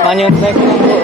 Manyun saya kira, Bu.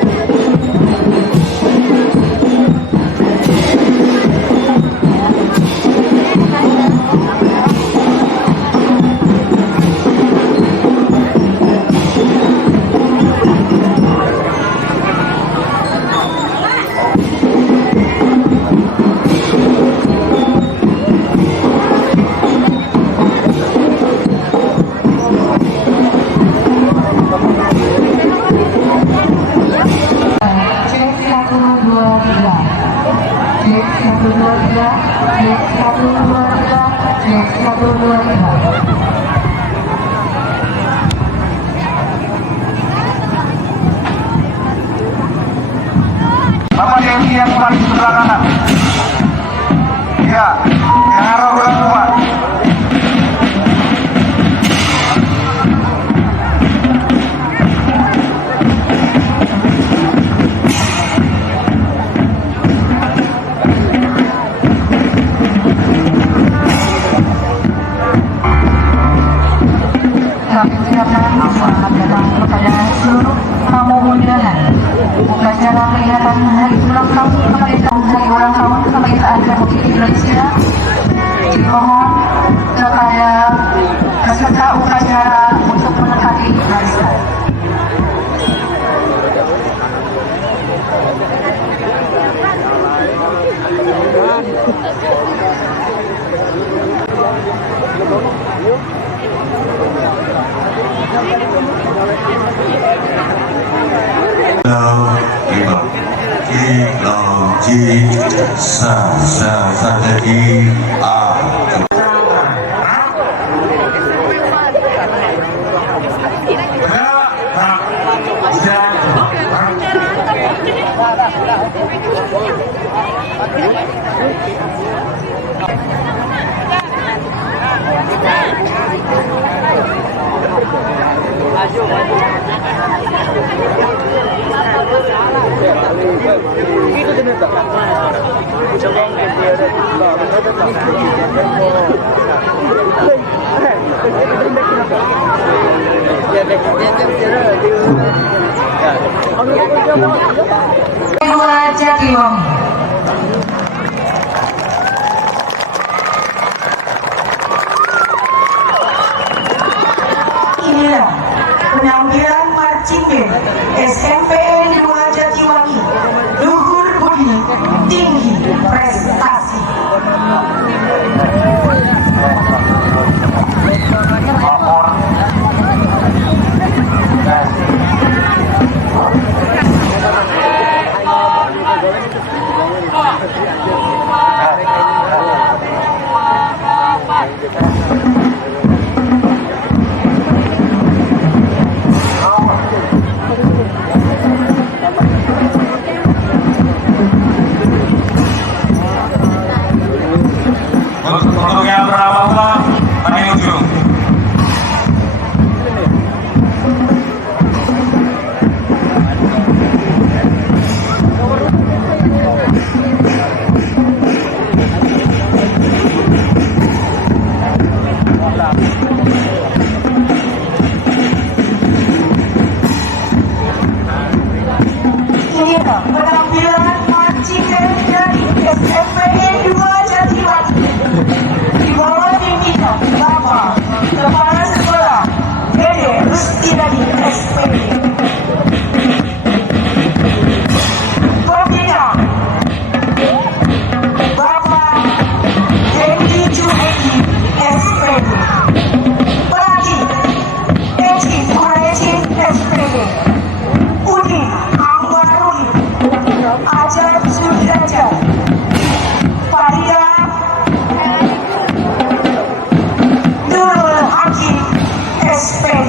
Bapak Dewi yang paling sebelah kanan. Ya, yang arah ulang tua. Selamat datang kepada seluruh tamu undangan. Upacara peringatan hari ulang tahun kemerdekaan hari ulang tahun kemerdekaan Republik Indonesia dimohon kepada peserta upacara untuk menepati barisan. Kedua Jatiwangi. Inilah penampilan marching band SMPN 2 Jatiwangi. Luhur budi, tinggi prestasi. Untuk yang berapa kami ujung. Inilah penampilan marching band dari SMPN 2 Jatiwangi. Di bawah pimpinan Bapak Kepala Sekolah Dede Rustinadi SPD. Pembina Bapak Dendi Juhedi SPD. Pelatih Eci Kureci SPD. Udi Angwaruni Ajat Sudrajat. Faria Nurul Hakim SPD.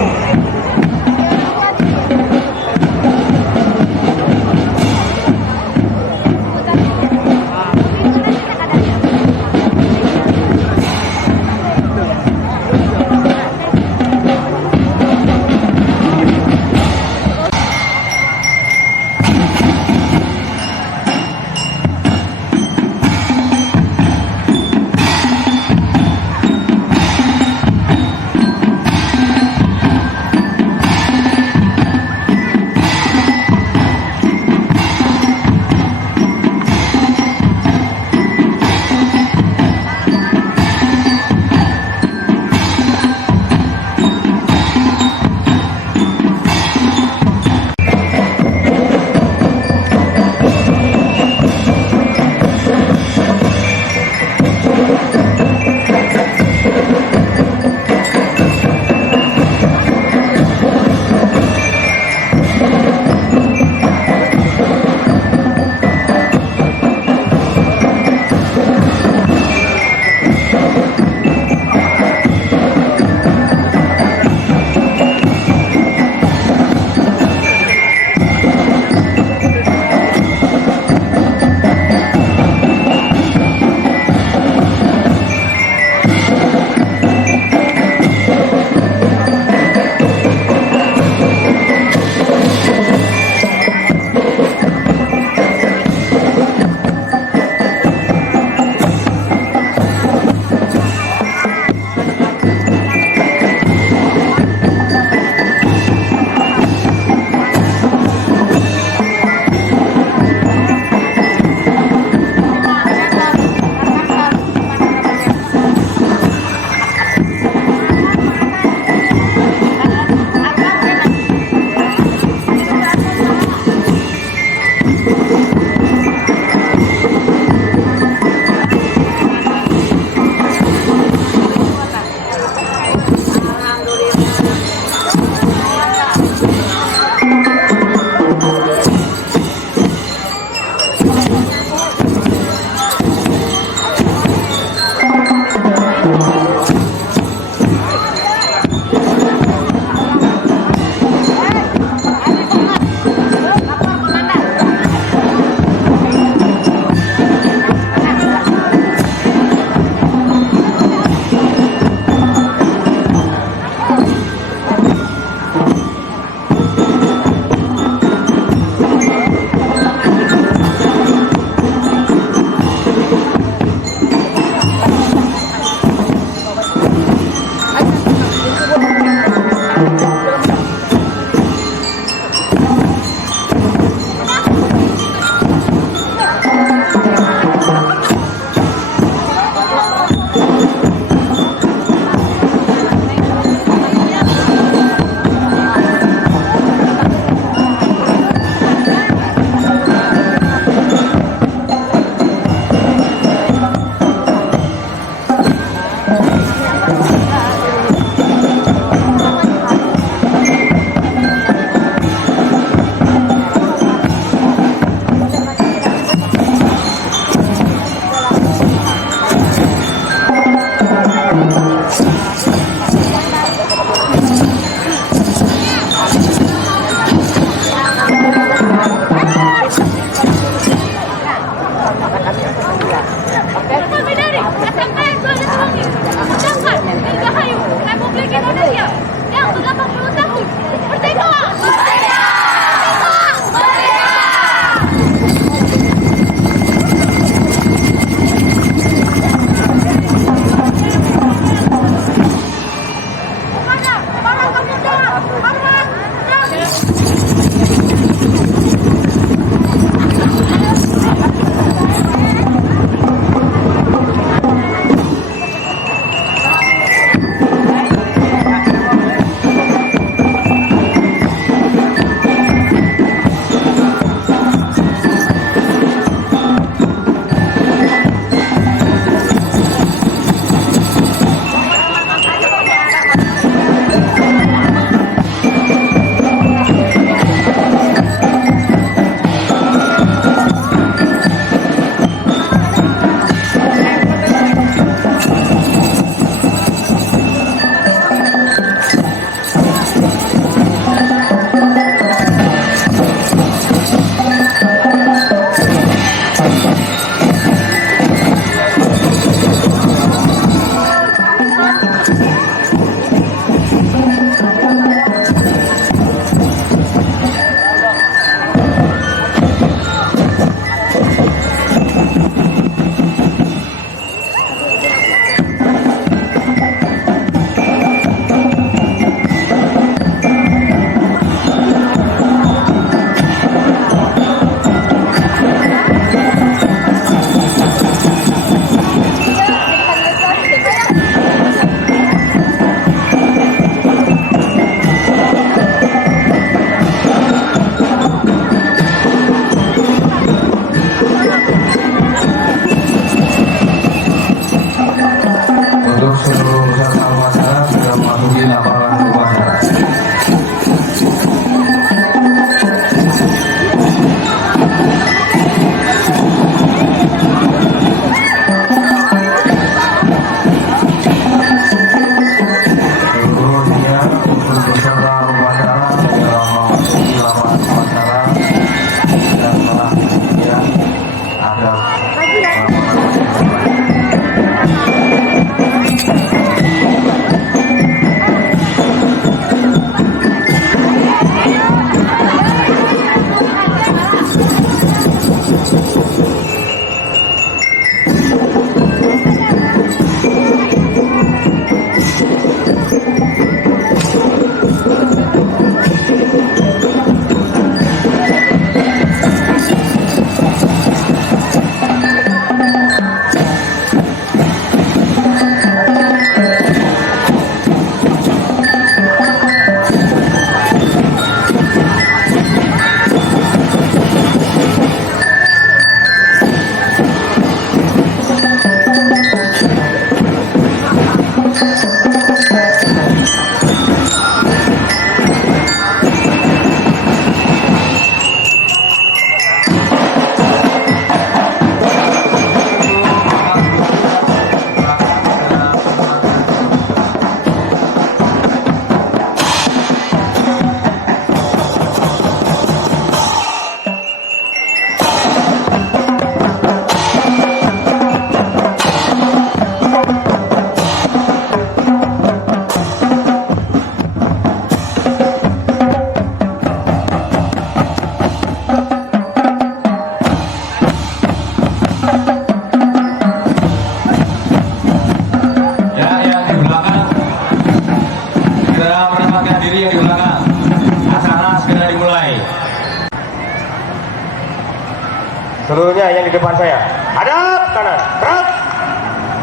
Seluruhnya yang di depan saya. Hadap kanan. Gerak.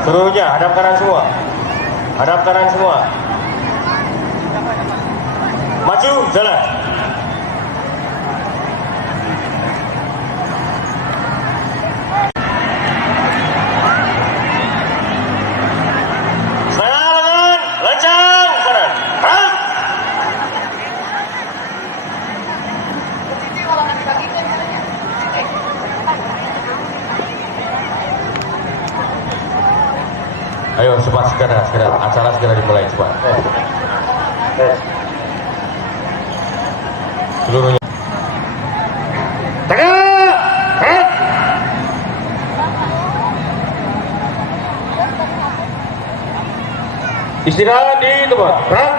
Seluruhnya hadap kanan semua. Hadap kanan semua. Maju, jalan. Setengah lengan, lancang kanan. Gerak. Ayo cepat segera acara segera dimulai cepat. Seluruhnya. Tegak. Gerak. Istirahat di tempat. Gerak.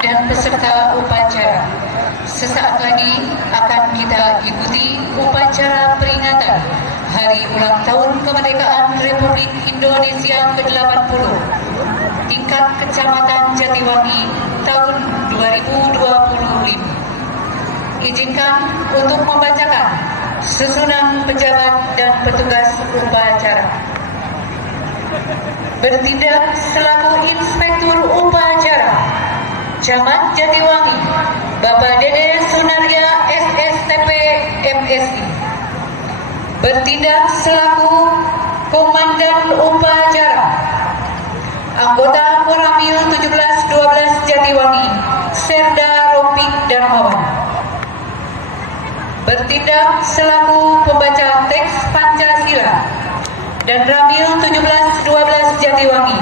Dan peserta upacara. Sesaat lagi akan kita ikuti upacara peringatan Hari Ulang Tahun Kemerdekaan Republik Indonesia ke-80 tingkat Kecamatan Jatiwangi tahun 2025. Izinkan untuk membacakan susunan pejabat dan petugas upacara. Bertindak selaku Inspektur Upacara Camat Jatiwangi, Bapak Dede Sunaria SSTP MSI. Bertindak selaku Komandan Upacara Anggota Koramil 1712 Jatiwangi, Serda Rompik Darmawan. Bertindak selaku pembaca teks Pancasila dan Ramil 1712 Jatiwangi,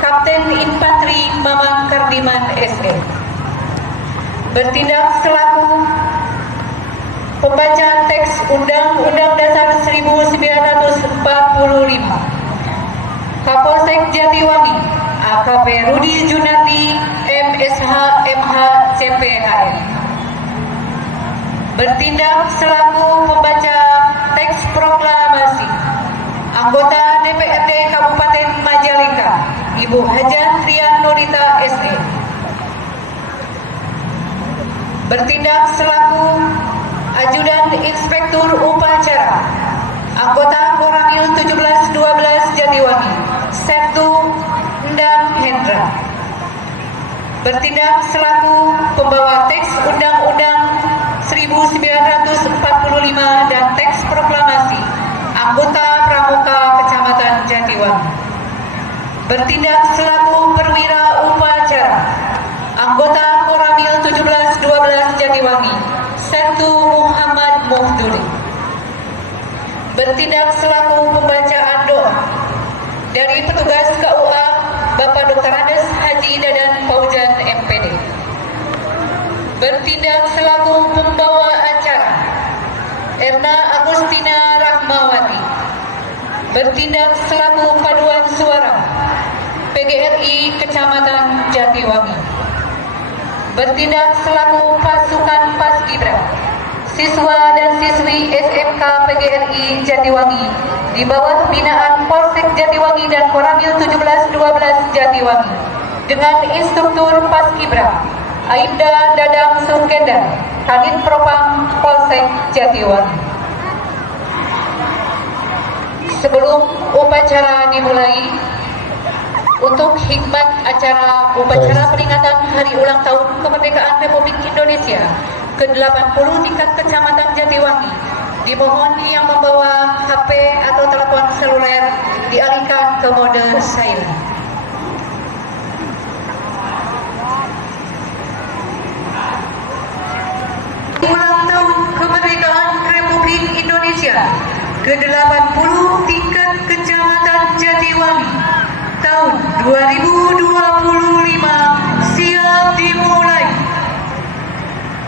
Kapten Infanteri Mamang Kardiman SE. Bertindak selaku pembaca teks Undang-Undang Dasar 1945, Kapolsek Jatiwangi, AKP Rudi Junardi, MSH MH CPHM. Bertindak selaku pembaca teks proklamasi anggota DPRD Kabupaten Majalengka, Ibu Hajah Trian Nurita SE. Bertindak selaku Ajudan Inspektur Upacara anggota Koramil 1712 Jatiwangi, Sertu Endang Hendra. Bertindak selaku pembawa teks Undang-Undang 1945 dan teks proklamasi anggota Pramuka Kecamatan Jatiwangi. Bertindak selaku perwira upacara anggota Koramil 1712 Jatiwangi, Sertu Muhammad Muhduri. Bertindak selaku pembacaan doa dari petugas KUA Bapak Dr. Andes Haji Dadan Fauzan MPD. Bertindak selaku pembawa acara Erna Agustina Rahmawati. Bertindak selaku paduan suara PGRI Kecamatan Jatiwangi. Bertindak selaku pasukan Paskibra, siswa dan siswi SMK PGRI Jatiwangi di bawah binaan Polsek Jatiwangi dan Koramil 1712 Jatiwangi dengan instruktur Paskibra Aibda Dadang Sungkenda, Kadin Propam Polsek Jatiwangi. Sebelum upacara dimulai, untuk hikmat acara upacara peringatan Hari Ulang Tahun Kemerdekaan Republik Indonesia ke-80 tingkat Kecamatan Jatiwangi. Dimohon yang membawa HP atau telepon seluler dialihkan ke mode silent. Ulang tahun kemerdekaan Republik Indonesia ke-80 tingkat Kecamatan Jatiwangi tahun 2025 siap dimulai.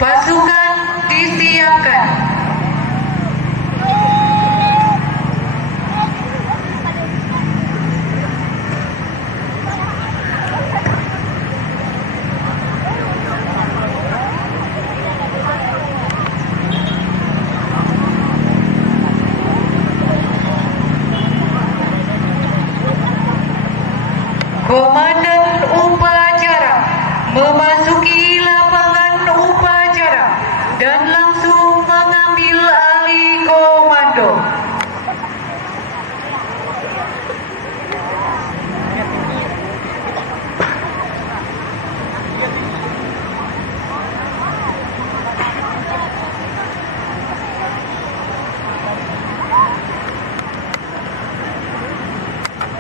Pasukan disiapkan. Komandan upacara memasuki lapangan upacara dan langsung mengambil alih komando.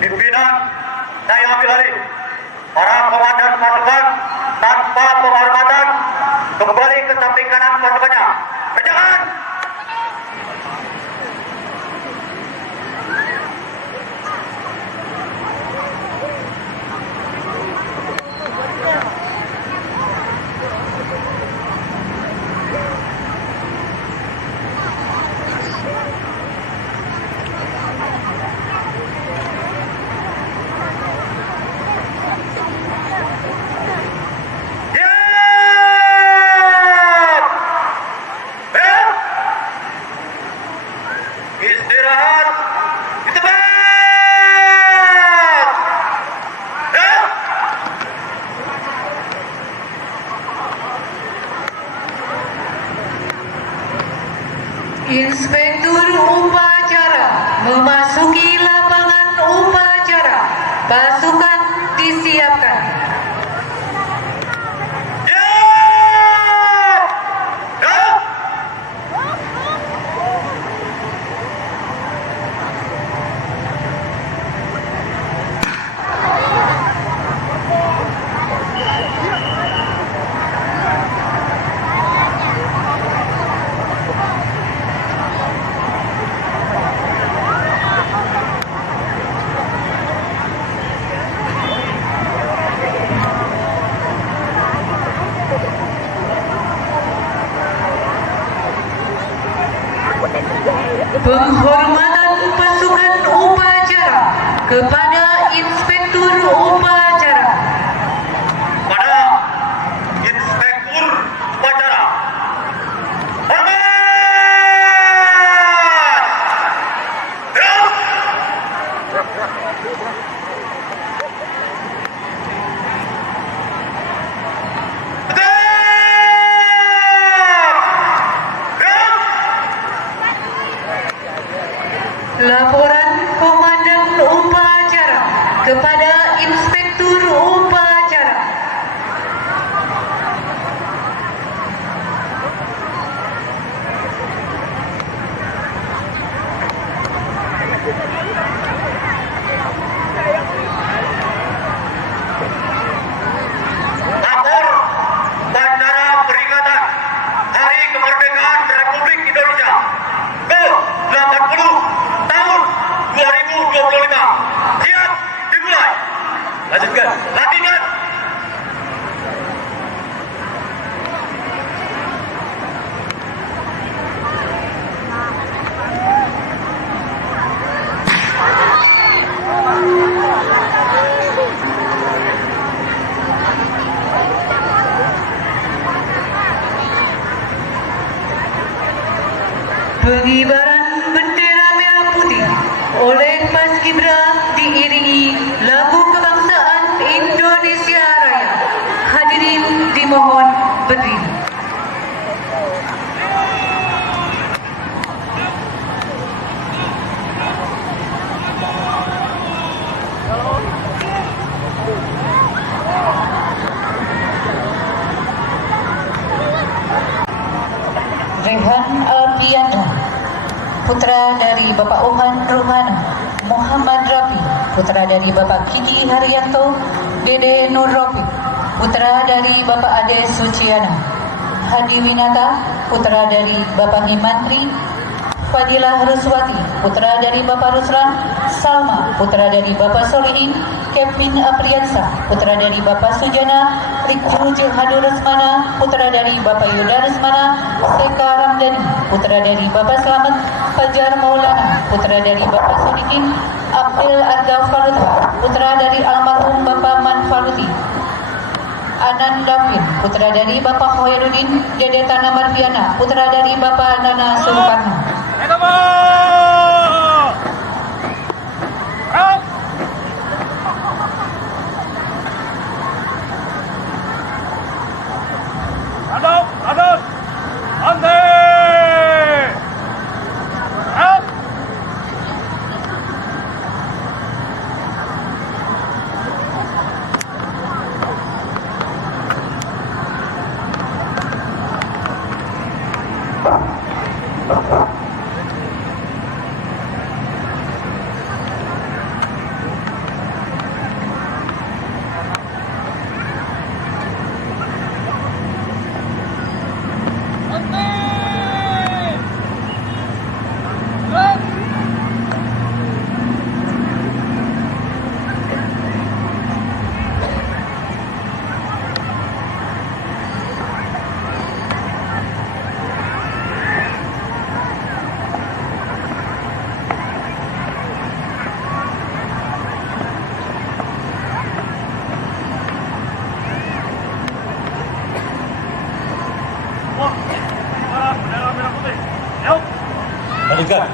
Pimpinan, saya ambil alih. Para komandan pasukan tanpa penghormatan kembali ke samping kanan pasukannya. Berjalan! Istirahat di tempat. Inspektur upacara memasuki lapangan upacara. Pasukan disiapkan. Penghormatan pasukan upacara kepada Inspektur upacara. Pada Inspektur upacara. Hormat! Terus! Laporan Komandan upacara kepada Inspektur upacara. Lapor Bandara Peringatan Hari Kemerdekaan Republik Indonesia ke-80 tahun 2025. Siap dimulai. Lanjutkan. Latihan. Pengibaran bendera merah putih oleh Paskibra diiringi lagu kebangsaan Indonesia Raya. Hadirin dimohon berdiri. Rehan Alfianda, putra dari Bapak Ohan Ruhana. Muhammad Rafi, putra dari Bapak Kidi Haryanto. Dede Nur Rofi, putra dari Bapak Ade Suciana. Hadi Winata, putra dari Bapak Himantri. Fadilah Ruswati, putra dari Bapak Ruslan. Salma, putra dari Bapak Solihin. Kevin Apriansa, putra dari Bapak Sujana. Rikru Jilhadu Rusmana, putra dari Bapak Yuda Rusmana. Seka Ramdhani, putra dari Bapak Slamet. Fajar Maulana, putra dari Bapak Sodikin. Abdul Arda Faruta, putra dari almarhum Bapak Man Faruti. Anan Davin, putra dari Bapak Hoirudin. Dede Tana Mardiana, putra dari Bapak Nana Sukarno. Balikan.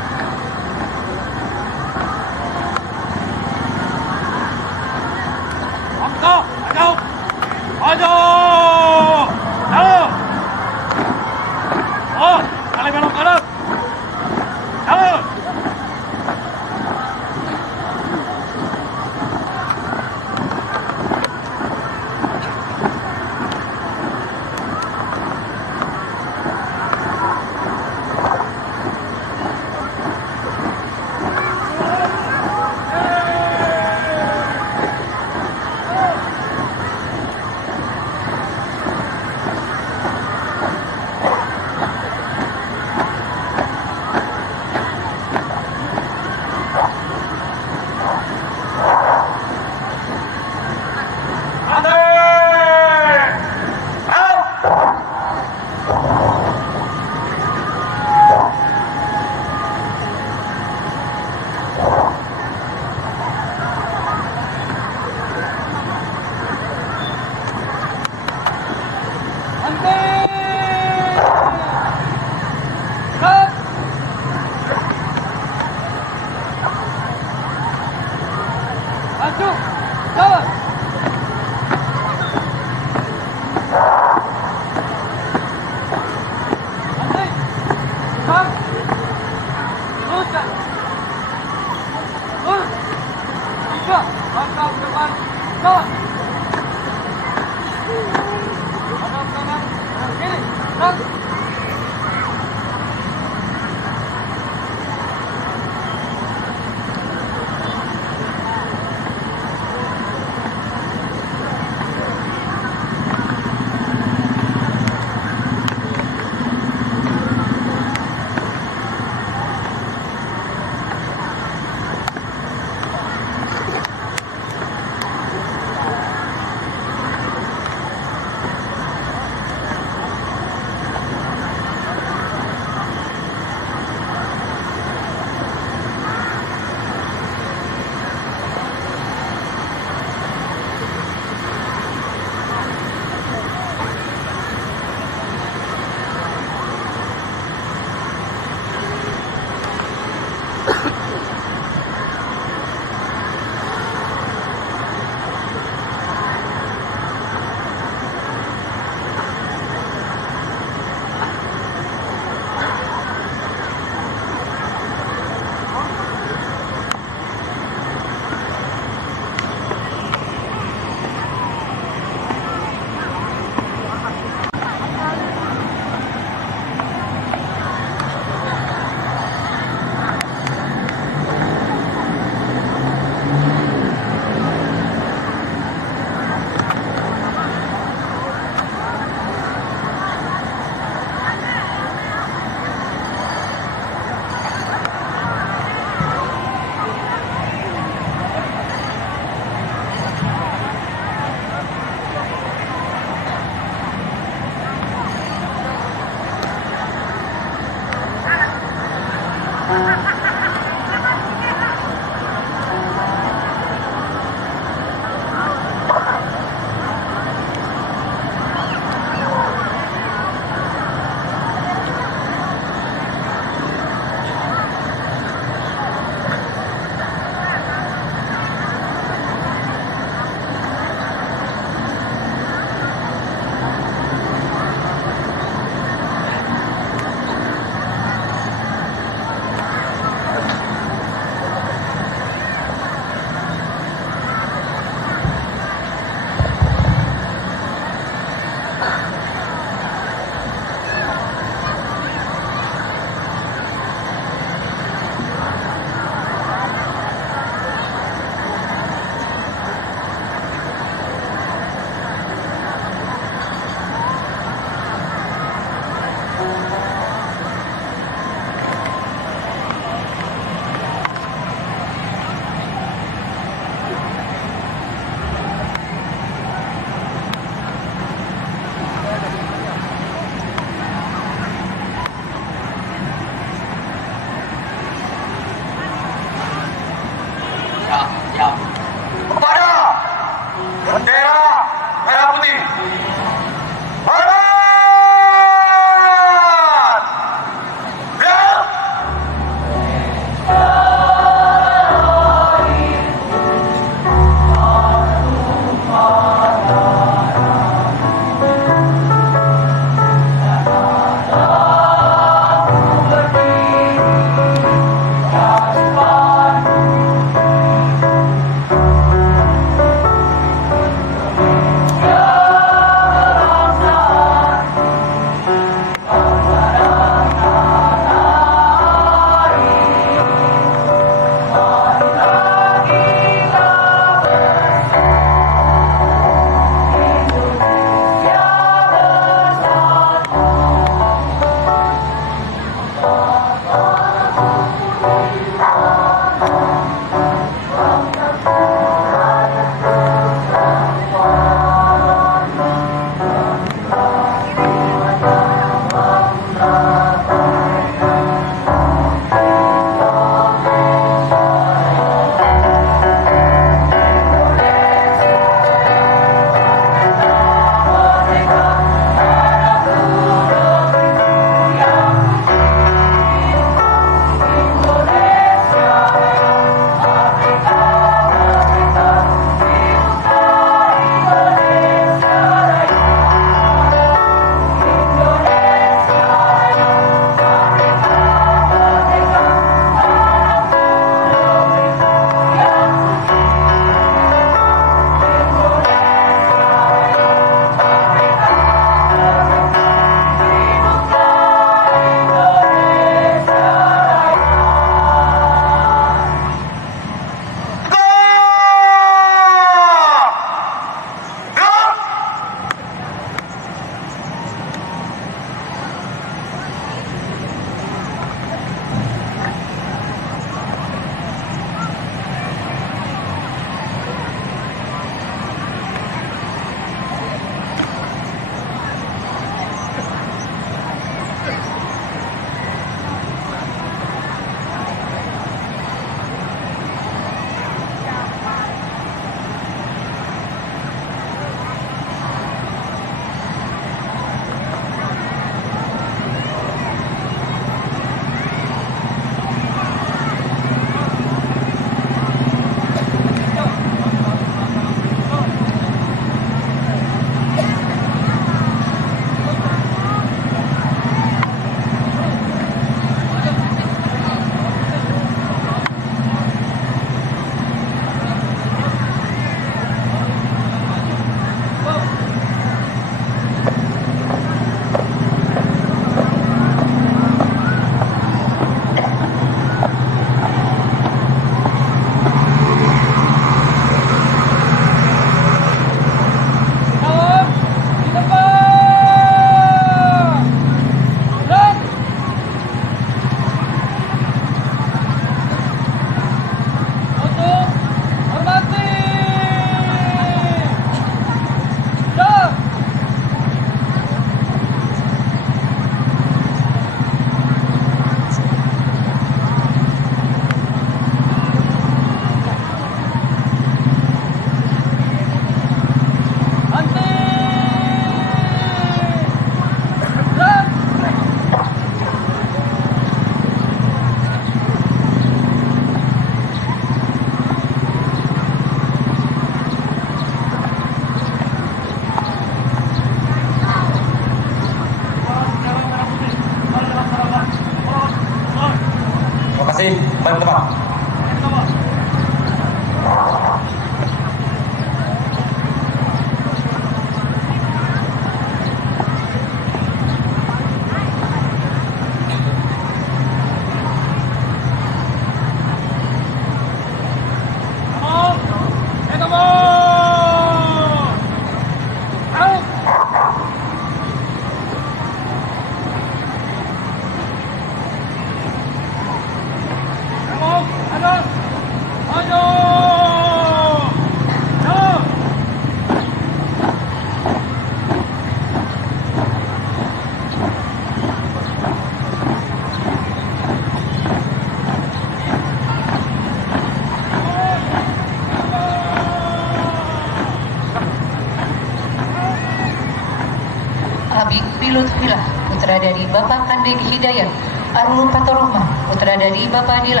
Lutfillah, putra dari Bapak Kandik Hidayat. Arul Patorohman, putra dari Bapak Dila.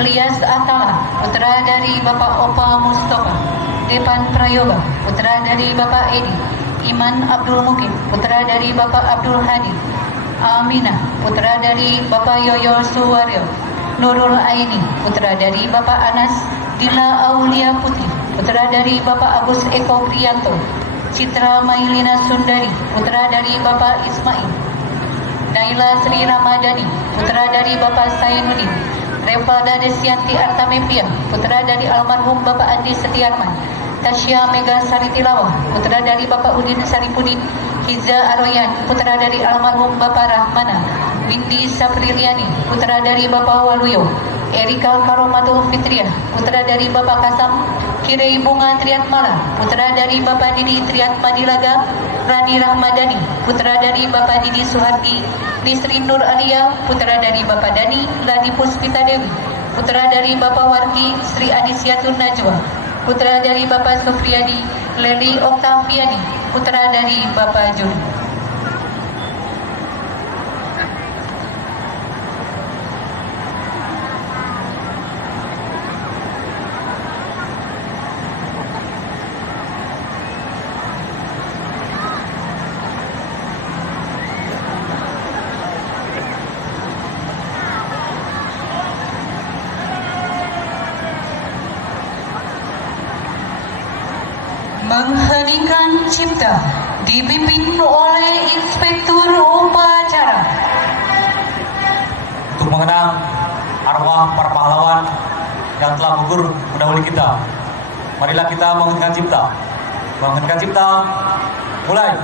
Ilyas Atala, putra dari Bapak Opa Mustafa. Depan Prayoga, putra dari Bapak Edi. Iman Abdul Mukim, putra dari Bapak Abdul Hadi. Aminah, putra dari Bapak Yoyo Suwaryo. Nurul Aini, putra dari Bapak Anas. Dila Aulia Putri, putra dari Bapak Agus Eko Priyanto. Citra Mailina Sundari, putra dari Bapak Ismail. Naila Sri Ramadhani, putra dari Bapak Sainuddin. Reva Dadesyanti Artamepia, putra dari almarhum Bapak Andi Setiarman. Tasya Mega Saritilawah, putra dari Bapak Udin Saripudin. Hiza Aroyan, putra dari almarhum Bapak Rahmana. Windy Sapriliani, putra dari Bapak Waluyo. Erika Karomatul Fitriah, putra dari Bapak Kasam. Kirei Bunga Triatmala, putra dari Bapak Didi Triatmadilaga. Rani Rahmadani, putra dari Bapak Didi Suhardi. Nisri Nur Alia, putra dari Bapak Dani. Ladi Puspita Dewi, putra dari Bapak Wargi. Sri Adisiatun Najwa, putra dari Bapak Sufriyadi. Leli Oktaviani, putra dari Bapak Juli. Mengheningkan cipta dipimpin oleh Inspektur Upacara. Untuk mengenang arwah para pahlawan yang telah gugur mendahului kita, marilah kita mengheningkan cipta. Mengheningkan cipta, mulai.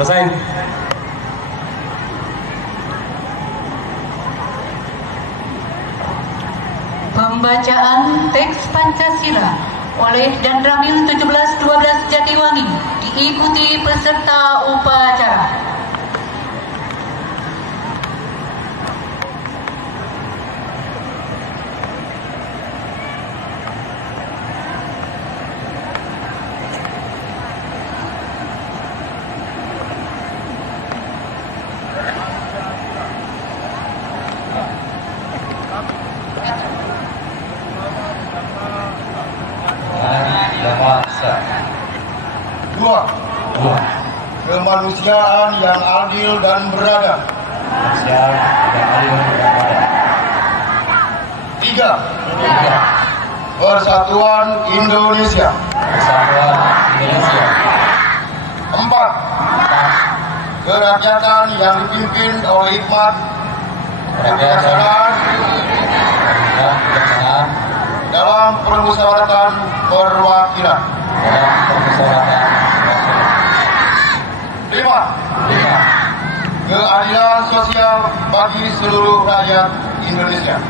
Selesai. Pembacaan teks Pancasila oleh Dan Ramil 1712 Jatiwangi diikuti peserta upacara. Dua, kemanusiaan yang adil dan beradab. Tiga, persatuan Indonesia. Empat, kerakyatan yang dipimpin oleh hikmat, kebijaksanaan dalam permusyawaratan perwakilan. Lima, keadilan sosial bagi seluruh rakyat Indonesia.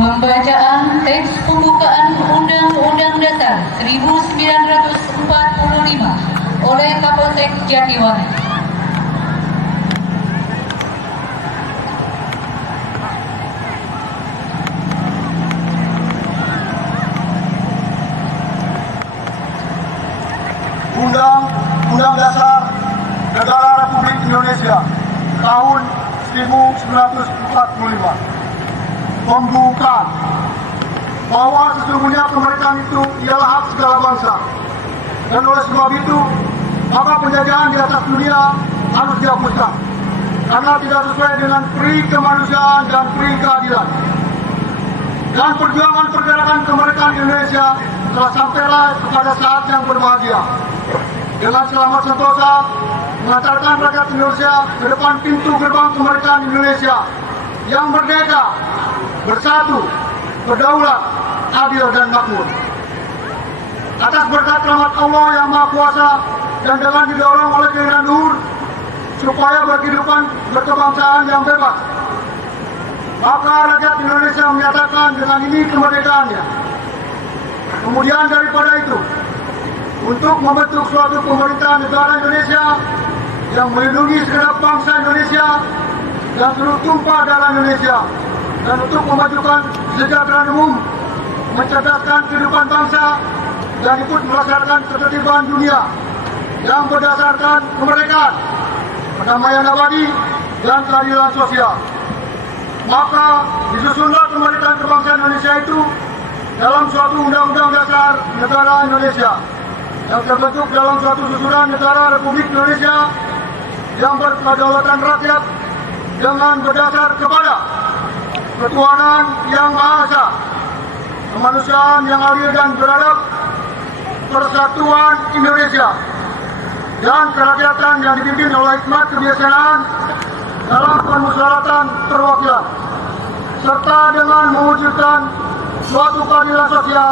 Pembacaan teks pembukaan Undang-Undang Dasar 1945 oleh Kapolsek Jatiwangi. Undang-Undang Dasar Negara Republik Indonesia tahun 1945 membuka bahwa sesungguhnya kemerdekaan itu ialah hak segala bangsa, dan oleh sebab itu maka penjajahan di atas dunia harus dihapuskan karena tidak sesuai dengan peri kemanusiaan dan peri keadilan. Dan perjuangan pergerakan kemerdekaan Indonesia telah sampailah kepada saat yang berbahagia dengan selamat sentosa mengantarkan rakyat Indonesia ke depan pintu gerbang kemerdekaan Indonesia yang merdeka, bersatu, berdaulat, adil dan makmur. Atas berkat rahmat Allah yang Maha Kuasa dan dengan didorong oleh keinginan luhur supaya berkehidupan berkebangsaan yang bebas, maka rakyat Indonesia menyatakan dengan ini kemerdekaannya. Kemudian daripada itu, untuk membentuk suatu pemerintahan negara Indonesia yang melindungi segenap bangsa Indonesia dan seluruh tumpah darah Indonesia, dan untuk memajukan kesejahteraan umum, mencerdaskan kehidupan bangsa, dan ikut melaksanakan ketertiban dunia yang berdasarkan kemerdekaan, perdamaian abadi, dan keadilan sosial. Maka disusunlah kemerdekaan kebangsaan Indonesia itu dalam suatu undang-undang dasar negara Indonesia yang terbentuk dalam suatu susunan negara Republik Indonesia yang berkedaulatan rakyat dengan berdasar kepada ketuhanan yang Maha Esa, kemanusiaan yang adil dan beradab, persatuan Indonesia, dan kerakyatan yang dipimpin oleh hikmat kebijaksanaan dalam permusyawaratan perwakilan, serta dengan mewujudkan suatu keadilan sosial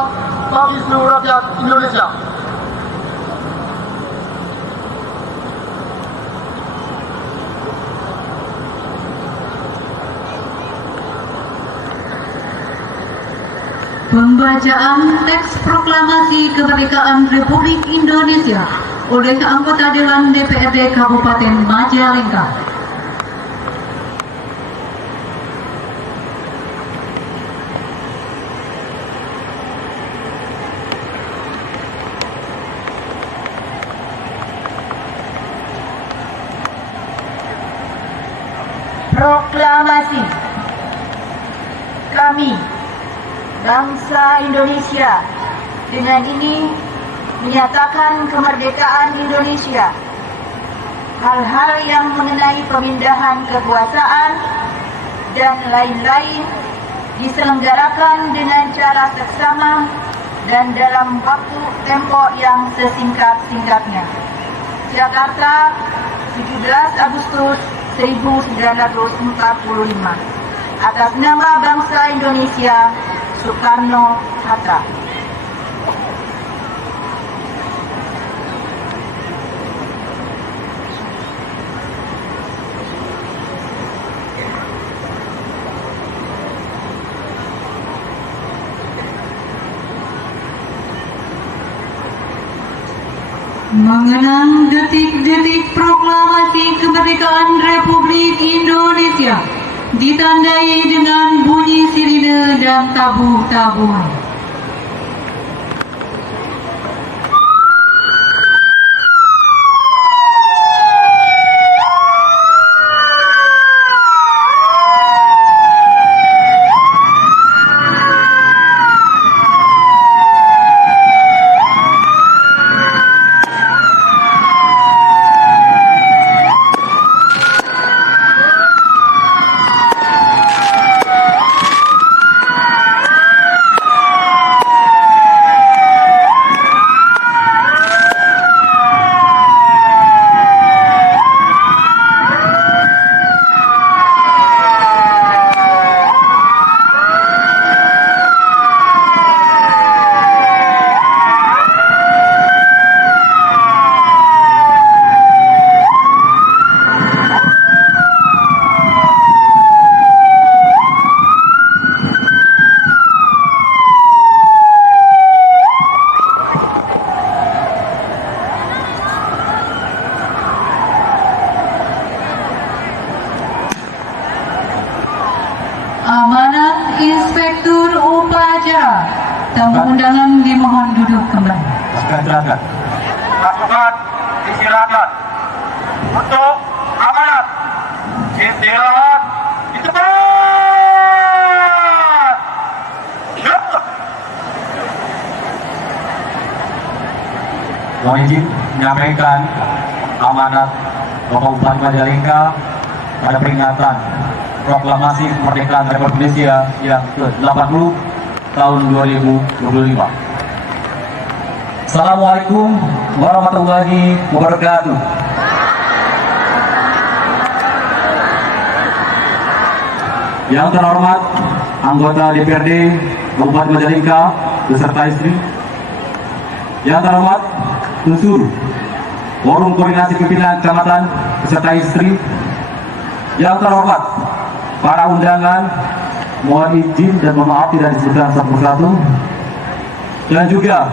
bagi seluruh rakyat Indonesia. Pembacaan teks proklamasi kemerdekaan Republik Indonesia oleh anggota Dewan DPRD Kabupaten Majalengka. Proklamasi. Kami, bangsa Indonesia, dengan ini menyatakan kemerdekaan Indonesia. Hal-hal yang mengenai pemindahan kekuasaan dan lain-lain diselenggarakan dengan cara seksama dan dalam waktu tempo yang sesingkat-singkatnya. Jakarta, 17 Agustus 1945. Atas nama bangsa Indonesia, Soekarno-Hatta. Mengenang detik-detik proklamasi kemerdekaan Republik Indonesia ditandai dengan bunyi sirine dan tabuh-tabuhan. Amanat Inspektur Upacara. Tamu undangan dimohon duduk kembali. Silakan. Pasukan disilakan untuk amanat. Istirahat di tempat. Ya. Mohon izin menyampaikan amanat Bapak Bupati Majalengka pada peringatan Proklamasi Kemerdekaan Republik Indonesia yang ke-80 tahun 2025. Assalamualaikum warahmatullahi wabarakatuh. Yang terhormat anggota DPRD Kabupaten Majalengka beserta istri, yang terhormat unsur Forum Koordinasi Pimpinan Kecamatan beserta istri, yang terhormat para undangan, mohon izin dan mohon maaf tidak disebutkan satu persatu, dan juga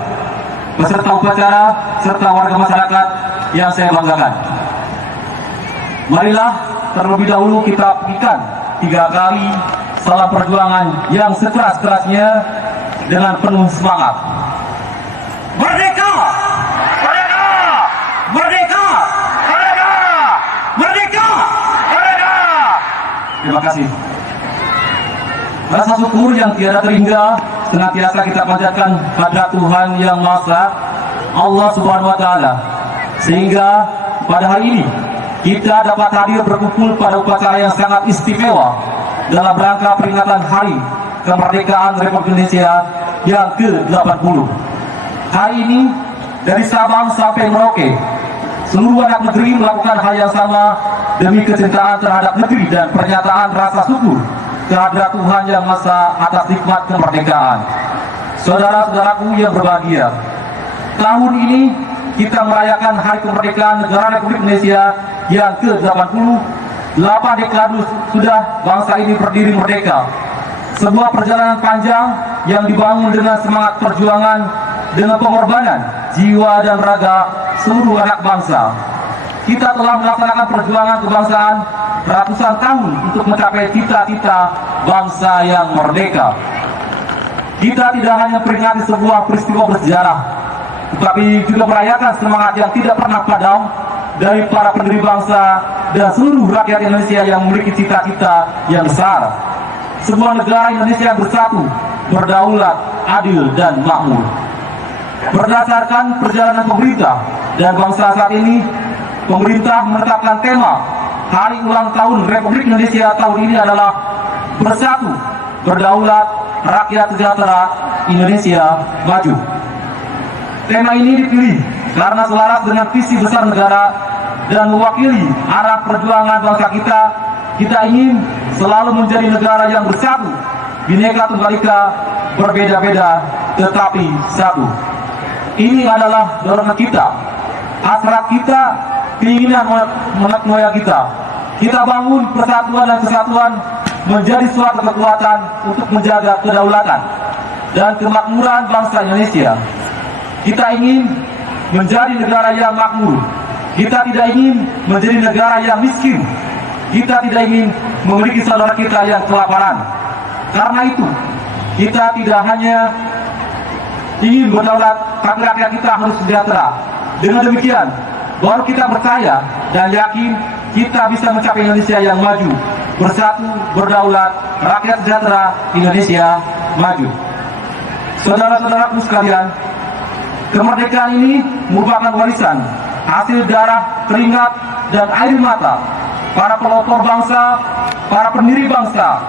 peserta upacara serta warga masyarakat yang saya banggakan. Marilah terlebih dahulu kita berikan 3 kali salam perjuangan yang sekeras-kerasnya dengan penuh semangat. Merdeka! Merdeka! Merdeka! Merdeka! Merdeka! Merdeka! Terima kasih. Rasa syukur yang tiada terhingga senantiasa kita panjatkan pada Tuhan Yang Maha Esa, Allah Subhanahu wa Ta'ala, sehingga pada hari ini kita dapat hadir berkumpul pada upacara yang sangat istimewa dalam rangka peringatan Hari Kemerdekaan Republik Indonesia yang ke-80. Hari ini dari Sabang sampai Merauke, seluruh anak negeri melakukan hal yang sama demi kecintaan terhadap negeri dan pernyataan rasa syukur kehadirat Tuhan Yang Maha Esa atas nikmat kemerdekaan. Saudara-saudaraku yang berbahagia, tahun ini kita merayakan Hari Kemerdekaan Negara Republik Indonesia yang ke-80. 8 dekade sudah bangsa ini berdiri merdeka. Sebuah perjalanan panjang yang dibangun dengan semangat perjuangan, dengan pengorbanan jiwa dan raga seluruh anak bangsa. Kita telah melaksanakan perjuangan kebangsaan ratusan tahun untuk mencapai cita-cita bangsa yang merdeka. Kita tidak hanya peringati sebuah peristiwa bersejarah, tetapi juga merayakan semangat yang tidak pernah padam dari para pendiri bangsa dan seluruh rakyat Indonesia yang memiliki cita-cita yang besar. Sebuah negara Indonesia yang bersatu, berdaulat, adil, dan makmur. Berdasarkan perjalanan pemerintah dan bangsa saat ini, pemerintah menetapkan tema Hari Ulang Tahun Republik Indonesia tahun ini adalah Bersatu, Berdaulat, Rakyat Sejahtera, Indonesia Maju. Tema ini dipilih karena selaras dengan visi besar negara dan mewakili arah perjuangan bangsa kita. Kita ingin selalu menjadi negara yang bersatu, Bhinneka Tunggal Ika, berbeda-beda tetapi satu. Ini adalah dorongan kita, hasrat kita, keinginan nenek moyang kita. Kita bangun persatuan dan kesatuan menjadi suatu kekuatan untuk menjaga kedaulatan dan kemakmuran bangsa Indonesia. Kita ingin menjadi negara yang makmur. Kita tidak ingin menjadi negara yang miskin. Kita tidak ingin memiliki saudara kita yang kelaparan. Karena itu, kita tidak hanya ingin berdaulat, tapi rakyat kita harus sejahtera. Dengan demikian, baru kita percaya dan yakin kita bisa mencapai Indonesia yang maju, bersatu, berdaulat, rakyat sejahtera, Indonesia maju. Saudara-saudaraku sekalian, kemerdekaan ini merupakan warisan hasil darah, keringat, dan air mata para pelopor bangsa, para pendiri bangsa,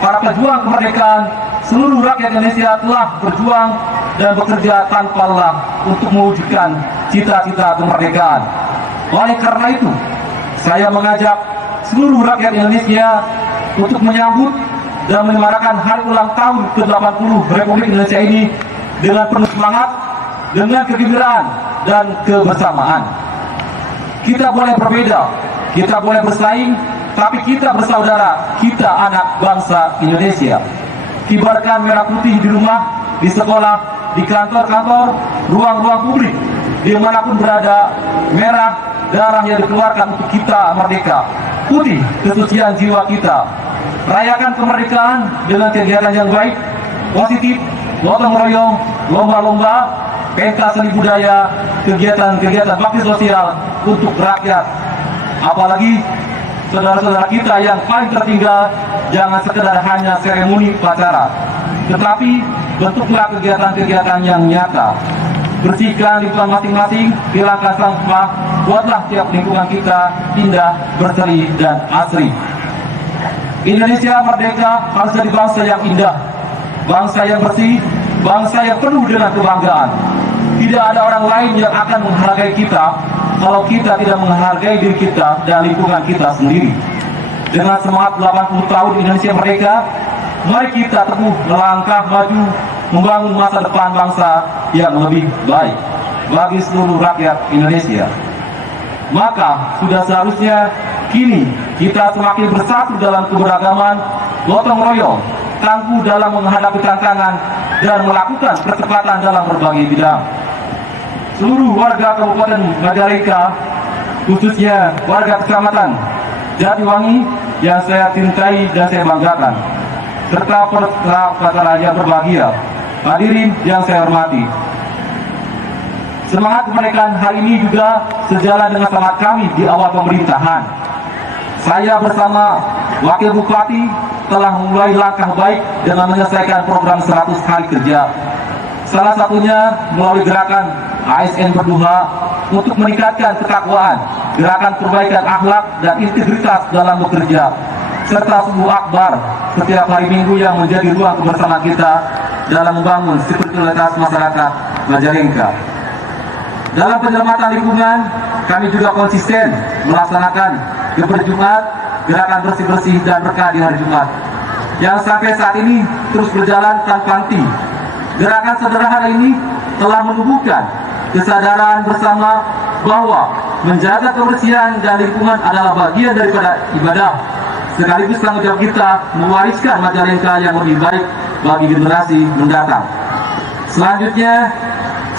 para pejuang kemerdekaan. Seluruh rakyat Indonesia telah berjuang dan bekerja tanpa lelah untuk mewujudkan cita-cita kemerdekaan. Oleh karena itu, saya mengajak seluruh rakyat Indonesia untuk menyambut dan menyemarakan Hari Ulang Tahun ke-80 Republik Indonesia ini dengan penuh semangat, dengan kegembiraan dan kebersamaan. Kita boleh berbeda, kita boleh bersaing, tapi kita bersaudara, kita anak bangsa Indonesia. Kibarkan merah putih di rumah, di sekolah, di kantor-kantor, ruang-ruang publik, dimanapun berada. Merah darah yang dikeluarkan untuk kita merdeka, putih kesucian jiwa kita. rayakan kemerdekaan dengan kegiatan yang baik, positif, gotong royong, lomba-lomba, pentas seni budaya, kegiatan-kegiatan bakti sosial untuk rakyat. Apalagi saudara-saudara kita yang paling tertinggal, jangan sekedar hanya seremoni upacara, tetapi bentuklah kegiatan-kegiatan yang nyata. Bersihkan lingkungan masing-masing, hilangkan sampah, buatlah tiap lingkungan kita indah, berseri, dan asri. Indonesia merdeka harus jadi bangsa yang indah, bangsa yang bersih, bangsa yang penuh dengan kebanggaan. Tidak ada orang lain yang akan menghargai kita kalau kita tidak menghargai diri kita dan lingkungan kita sendiri. Dengan semangat 80 tahun Indonesia merdeka, mari kita teguh melangkah maju membangun masa depan bangsa yang lebih baik bagi seluruh rakyat Indonesia. Maka sudah seharusnya kini kita semakin bersatu dalam keberagaman, gotong royong, tangguh dalam menghadapi tantangan, dan melakukan percepatan dalam berbagai bidang. Seluruh warga Kabupaten Majalengka, khususnya warga Kecamatan Jatiwangi yang saya cintai dan saya banggakan, serta para yang berbahagia, hadirin yang saya hormati. Semangat kemerdekaan hari ini juga sejalan dengan semangat kami di awal pemerintahan. Saya bersama Wakil Bupati telah memulai langkah baik dengan menyelesaikan program 100 hari kerja. Salah satunya melalui gerakan ASN Berduha untuk meningkatkan ketakwaan, gerakan perbaikan akhlak dan integritas dalam bekerja, serta subuh akbar setiap hari Minggu yang menjadi ruang kebersamaan kita dalam membangun spiritualitas masyarakat Majalengka. Dalam penyelamatan lingkungan, kami juga konsisten melaksanakan Geber Jumat, gerakan bersih-bersih dan berkah di hari Jumat, yang sampai saat ini terus berjalan tanpa henti. Gerakan sederhana ini telah menumbuhkan kesadaran bersama bahwa menjaga kebersihan dan lingkungan adalah bagian daripada ibadah, sekaligus tanggung jawab kita mewariskan Majalengka yang lebih baik bagi generasi mendatang. Selanjutnya,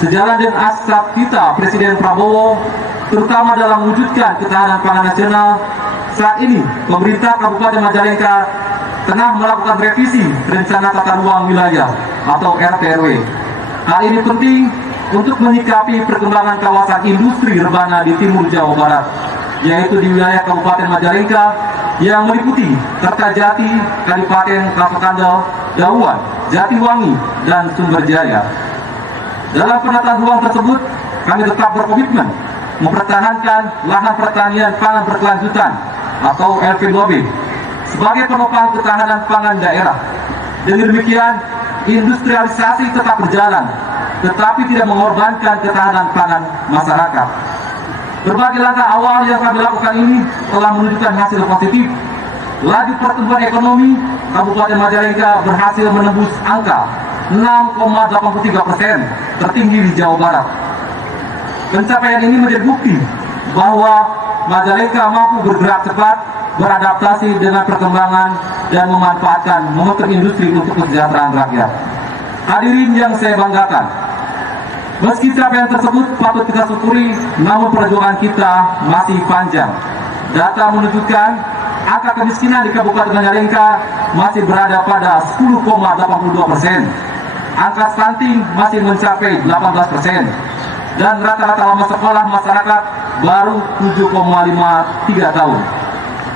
sejalan dengan asas kita Presiden Prabowo, terutama dalam mewujudkan ketahanan pangan nasional, saat ini pemerintah Kabupaten Majalengka tengah melakukan revisi rencana tata ruang wilayah atau RT/RW. Hal ini penting untuk menyikapi perkembangan kawasan industri rebana di timur Jawa Barat, yaitu di wilayah Kabupaten Majalengka yang meliputi Kertajati, Kadipaten Kapakandal, Dauan, Jatiwangi, dan Sumberjaya. Dalam penataan ruang tersebut, kami tetap berkomitmen mempertahankan lahan pertanian pangan berkelanjutan atau LP2B sebagai penopang ketahanan pangan daerah. Dengan demikian, industrialisasi tetap berjalan, tetapi tidak mengorbankan ketahanan pangan masyarakat. Berbagai langkah awal yang kami lakukan ini telah menunjukkan hasil positif. Laju pertumbuhan ekonomi Kabupaten Majalengka berhasil menembus angka 6,83%, tertinggi di Jawa Barat. Pencapaian ini menjadi bukti bahwa Majalengka mampu bergerak cepat, beradaptasi dengan perkembangan, dan memanfaatkan momentum industri untuk kesejahteraan rakyat. Hadirin yang saya banggakan, meski capaian tersebut patut kita syukuri, namun perjuangan kita masih panjang. Data menunjukkan angka kemiskinan di Kabupaten Majalengka masih berada pada 10,82%. Angka stunting masih mencapai 18%. Dan rata-rata lama sekolah masyarakat baru 7,53 tahun.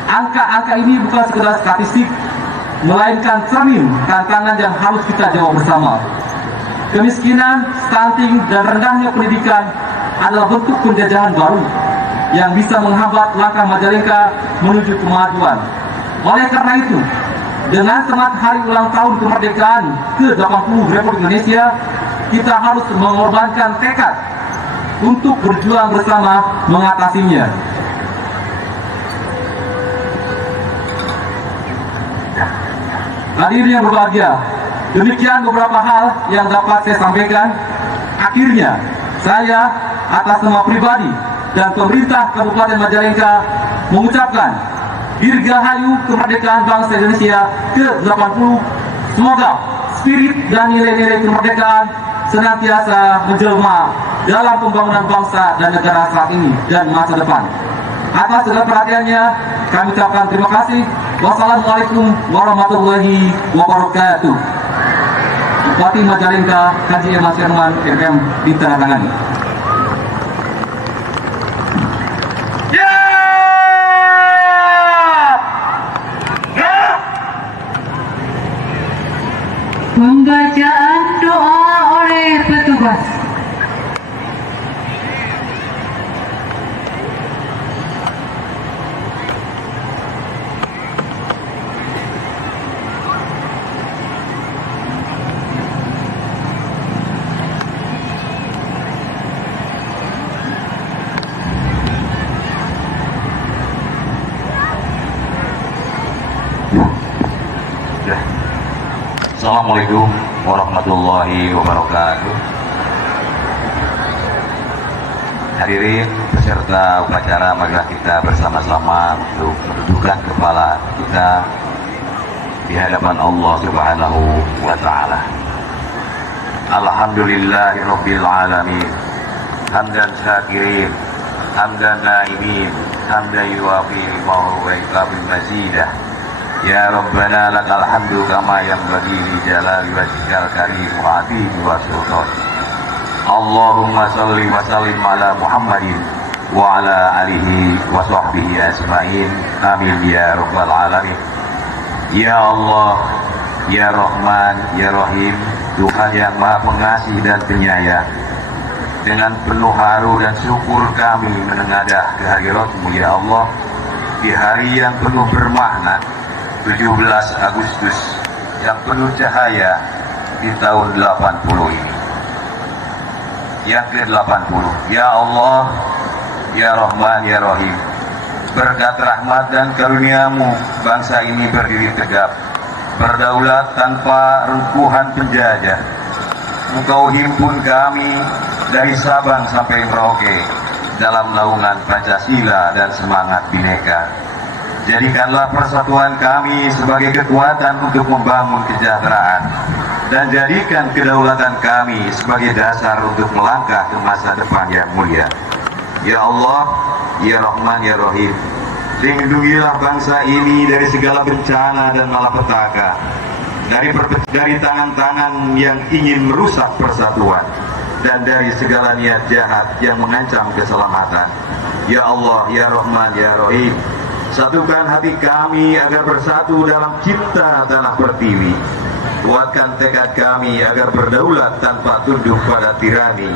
Angka-angka ini bukan sekedar statistik, melainkan cermin tantangan yang harus kita jawab bersama. Kemiskinan, stunting, dan rendahnya pendidikan adalah bentuk penjajahan baru yang bisa menghambat langkah Majalengka menuju kemajuan. Oleh karena itu, dengan semangat hari ulang tahun kemerdekaan ke-80 Republik Indonesia, kita harus mengorbankan tekad untuk berjuang bersama mengatasinya. Hadirin yang berbahagia, demikian beberapa hal yang dapat saya sampaikan. Akhirnya, saya atas nama pribadi dan pemerintah Kabupaten Majalengka mengucapkan Dirgahayu kemerdekaan bangsa Indonesia ke-80. Semoga spirit dan nilai-nilai kemerdekaan senantiasa menjelma dalam pembangunan bangsa dan negara saat ini dan masa depan. Atas segala perhatiannya, kami ucapkan terima kasih. Wassalamualaikum warahmatullahi wabarakatuh. Bupati Majalengka Haji Emas Herman MM ditandatangani. Pembacaan doa oleh petugas. Assalamualaikum warahmatullahi wabarakatuh. Hadirin peserta upacara, marilah kita bersama-sama untuk menundukkan kepala kita di hadapan Allah Subhanahu wa taala. Alhamdulillahirabbil alamin. Hamdan syakirin, hamdan naimin, hamdan yuwafi wa yukabil mazidah. Ya Rabbana lakal hamdu kama yanbaghi li jalali wajhikal karim wa azimi wa sultan. Allahumma shalli wa sallim ala Muhammadin wa ala alihi wa sahbihi ajmain. Amin ya rabbal alamin. Ya Allah, ya Rahman, ya Rahim, Tuhan yang Maha Pengasih dan Penyayang. Dengan penuh haru dan syukur kami menengadah kehadirat-Mu ya Allah di hari yang penuh bermakna, 17 Agustus yang penuh cahaya di tahun 80 ini. Yang ke-80. Ya Allah, ya Rahman, ya Rahim, berkat rahmat dan karunia-Mu bangsa ini berdiri tegap, berdaulat tanpa rengkuhan penjajah. Engkau himpun kami dari Sabang sampai Merauke dalam naungan Pancasila dan semangat Bhinneka. Jadikanlah persatuan kami sebagai kekuatan untuk membangun kesejahteraan, dan jadikan kedaulatan kami sebagai dasar untuk melangkah ke masa depan yang mulia. Ya Allah, ya Rahman, ya Rahim, lindungilah bangsa ini dari segala bencana dan malapetaka, dari tangan-tangan yang ingin merusak persatuan, dan dari segala niat jahat yang mengancam keselamatan. Ya Allah, ya Rahman, ya Rahim, satukan hati kami agar bersatu dalam cipta tanah pertiwi. Kuatkan tekad kami agar berdaulat tanpa tunduk pada tirani.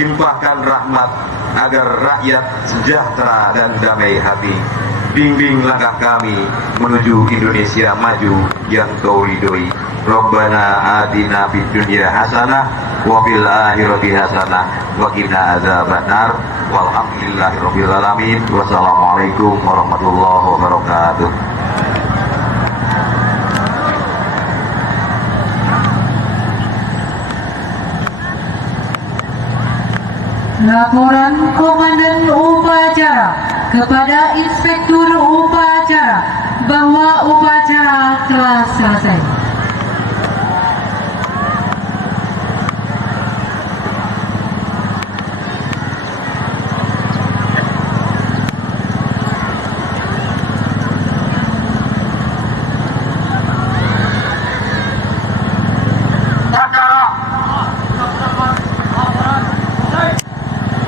Limpahkan rahmat agar rakyat sejahtera dan damai hati. Bimbing langkah kami menuju Indonesia maju yang Kau ridhoi. Rabbana atina fid dunya hasanah wa fil akhirati hasanah wa qina adzabannar. Walhamdulillahirabbil alamin. Wassalamualaikum warahmatullahi wabarakatuh. Laporan Komandan Upacara kepada Inspektur Upacara bahwa upacara telah selesai.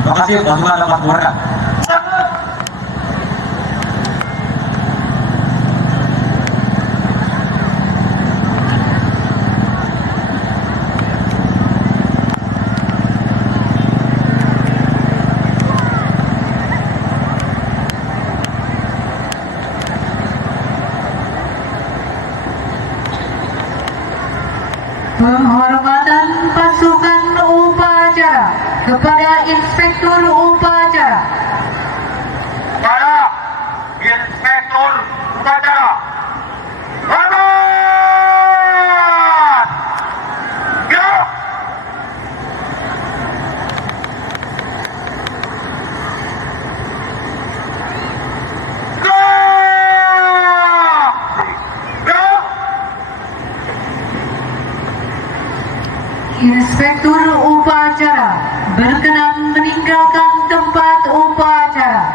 Terima kasih bantuan dapat keluarga. Penghormatan pasukan upacara kepada Inspektur Upacara. Para Inspektur Upacara, hormat! Gerak! Gerak! Inspektur Upacara berkenan meninggalkan tempat upacara.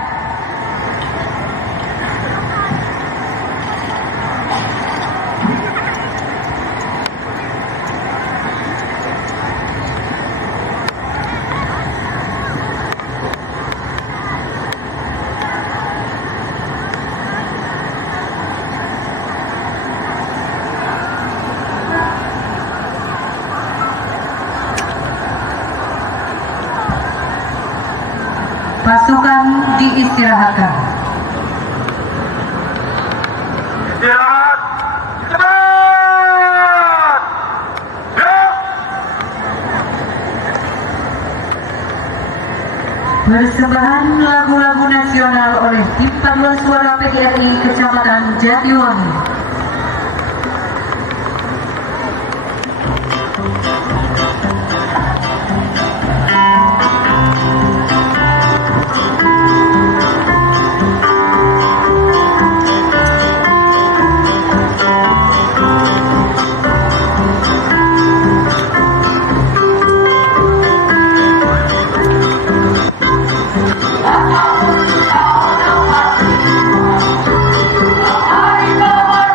diistirahatkan. Istirahat. Cepat. Gerak. Persembahan lagu-lagu nasional oleh tim paduan suara PGRI Kecamatan Jatiwangi. Hai kawan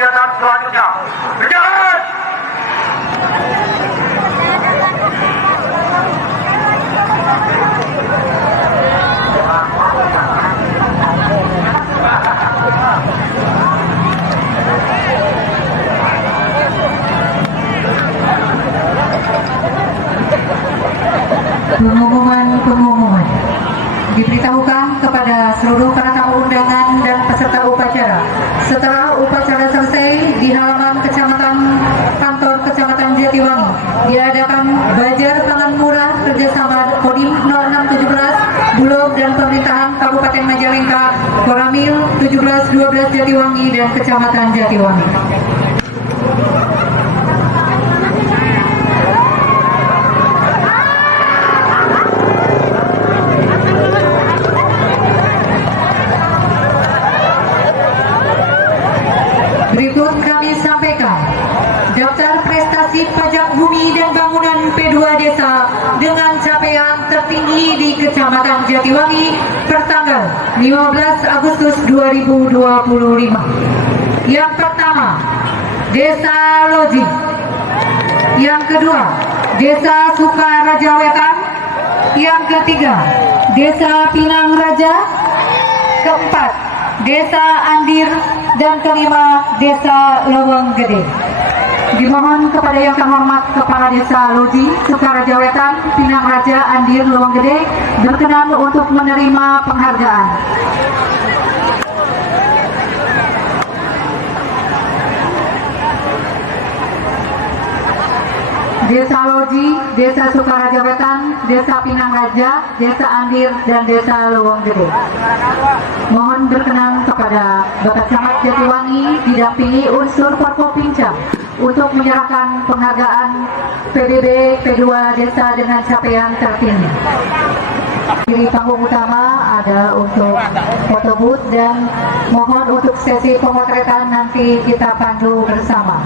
kegiatan selanjutnya. Berjalan! Pengumuman diberitahukan kepada seluruh para tamu undangan dan peserta upacara. Setelah upacara selesai di halaman kantor Kecamatan Jatiwangi diadakan bazar pangan murah kerjasama Kodim 0617 Bulog dan pemerintahan Kabupaten Majalengka, Koramil 1712 Jatiwangi dan Kecamatan Jatiwangi. Berikut kami sampaikan daftar prestasi pajak bumi dan bangunan P2 Desa dengan capaian tertinggi di Kecamatan Jatiwangi pertanggal 15 Agustus 2025. Yang pertama, Desa Loji. Yang kedua, Desa Sukaraja Wetan. Yang ketiga, Desa Pinang Raja. Keempat, Desa Andir. Dan kelima, Desa Leweng Gede. Dimohon kepada yang terhormat Kepala Desa Loji, Sukaraja Wetan, Pinang Raja, Andir, Leweng Gede berkenan untuk menerima penghargaan. Desa Loji, Desa Sukaraja Wetan, Desa Pinang Raja, Desa Andir, dan Desa Leweng Gede. Mohon berkenan kepada Bapak Camat Jatiwangi didampingi unsur Forkopimda untuk menyerahkan penghargaan PBB P2 Desa dengan capaian tertinggi. Di panggung utama ada untuk foto booth dan mohon untuk sesi pemotretan nanti kita pandu bersama.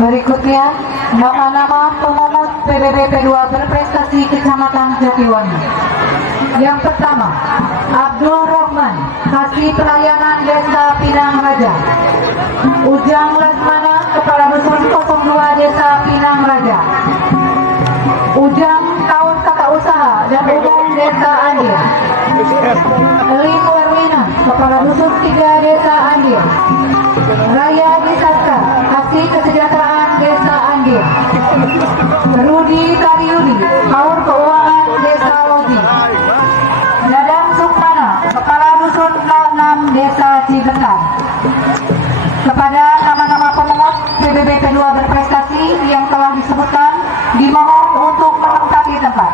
Berikutnya, nama-nama pemungut PBB P2 berprestasi Kecamatan Jatiwangi. Yang pertama, Abdul Rahman, Kasih Pelayanan Desa Pinang Raja. Ujang Lasmana, Kepala Dusun 02 Desa Pinang Raja. Ujang Tahun Tata Usaha dan Umum Desa Andir. Eling Warwina, Kepala Dusun 3 Desa Andir. Raya Disaska, Kasih Kesejahteraan Desa Andir. Rudi Karyudi, Kaur Keuangan Desa Loji. Dadang Sukmana, Kepala Dusun 06 Desa Cigentan. Kepada nama-nama pemungut PBB P2 berprestasi yang telah disebutkan, dimohon untuk menempati tempat.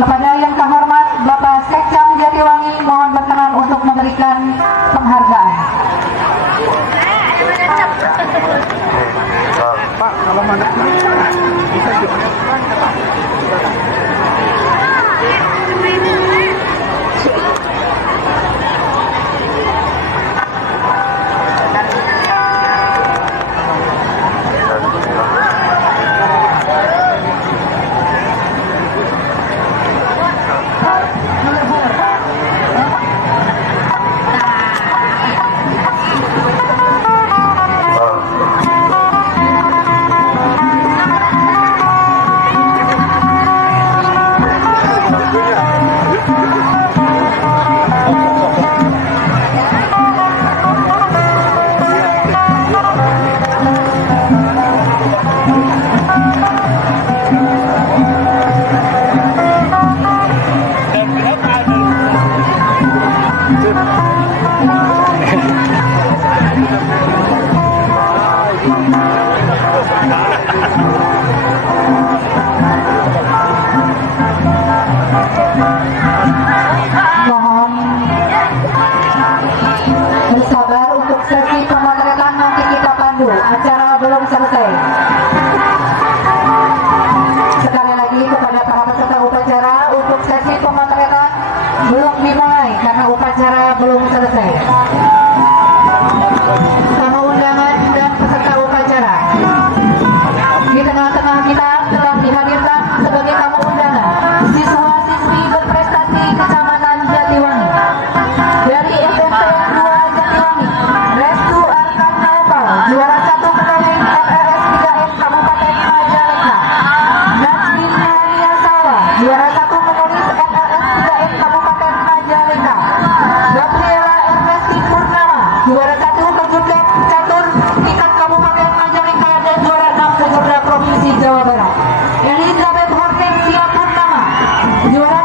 Kepada yang terhormat Bapak Sekcam Jatiwangi, mohon berkenan untuk memberikan penghargaan. Pak, kalau mana? menyuarakan